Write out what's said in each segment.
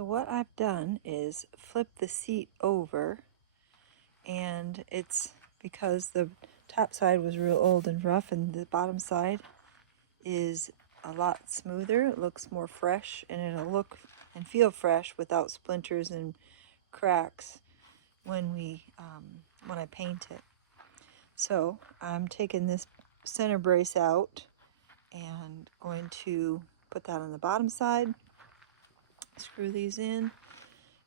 So what I've done is flip the seat over, and it's because the top side was real old and rough and the bottom side is a lot smoother. It looks more fresh, and it'll look and feel fresh without splinters and cracks when I paint it. So I'm taking this center brace out and going to put that on the bottom side, screw these in,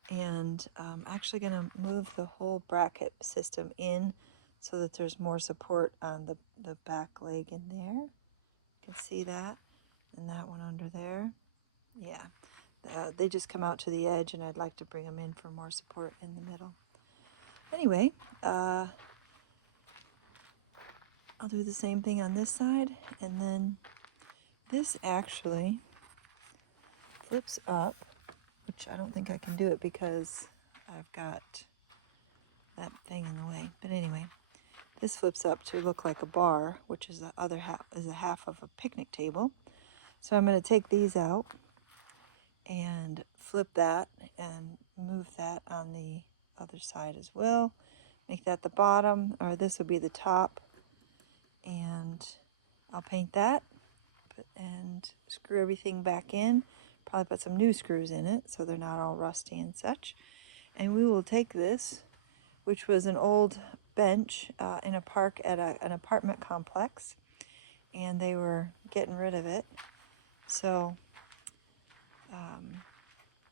and I'm actually going to move the whole bracket system in so that there's more support on the back leg in there. You can see that, and that one under there. Yeah, they just come out to the edge, and I'd like to bring them in for more support in the middle. Anyway, I'll do the same thing on this side, and then this actually flips up, which I don't think I can do it because I've got that thing in the way. But anyway, this flips up to look like a bar, which is the other half, is a half of a picnic table. So I'm going to take these out and flip that and move that on the other side as well. Make that the bottom, or this will be the top, and I'll paint that and screw everything back in. Probably put some new screws in it so they're not all rusty and such. And we will take this, which was an old bench in a park at an apartment complex, and they were getting rid of it. So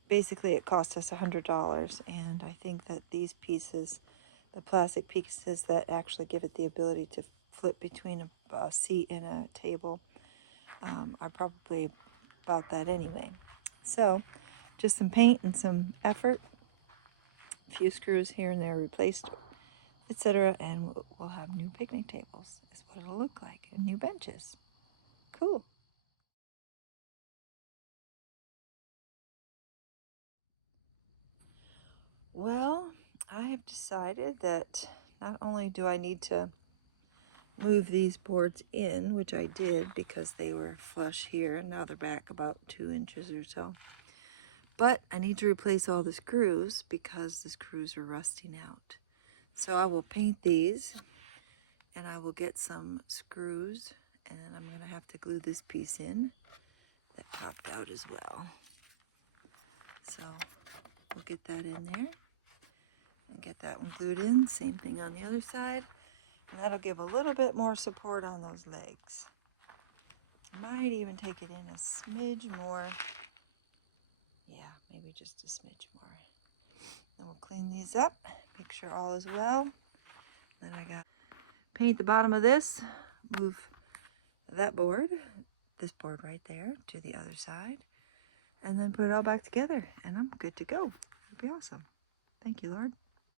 basically it cost us $100, and I think that these pieces, the plastic pieces that actually give it the ability to flip between a seat and a table, are probably about that anyway. So just some paint and some effort, a few screws here and there replaced, etc., and we'll have new picnic tables is what it'll look like, and new benches. Cool. Well, I have decided that not only do I need to move these boards in, which I did because they were flush here, and now they're back about 2 inches or so, but I need to replace all the screws because the screws are rusting out. So I will paint these, and I will get some screws, and I'm going to have to glue this piece in that popped out as well. So we'll get that in there and get that one glued in. Same thing on the other side, and that'll give a little bit more support on those legs. Might even take it in a smidge more. Yeah, maybe just a smidge more. Then we'll clean these up, make sure all is well. Then I got paint the bottom of this, move that board, this board right there, to the other side, and then put it all back together, and I'm good to go. It'll be awesome. Thank you, Lord.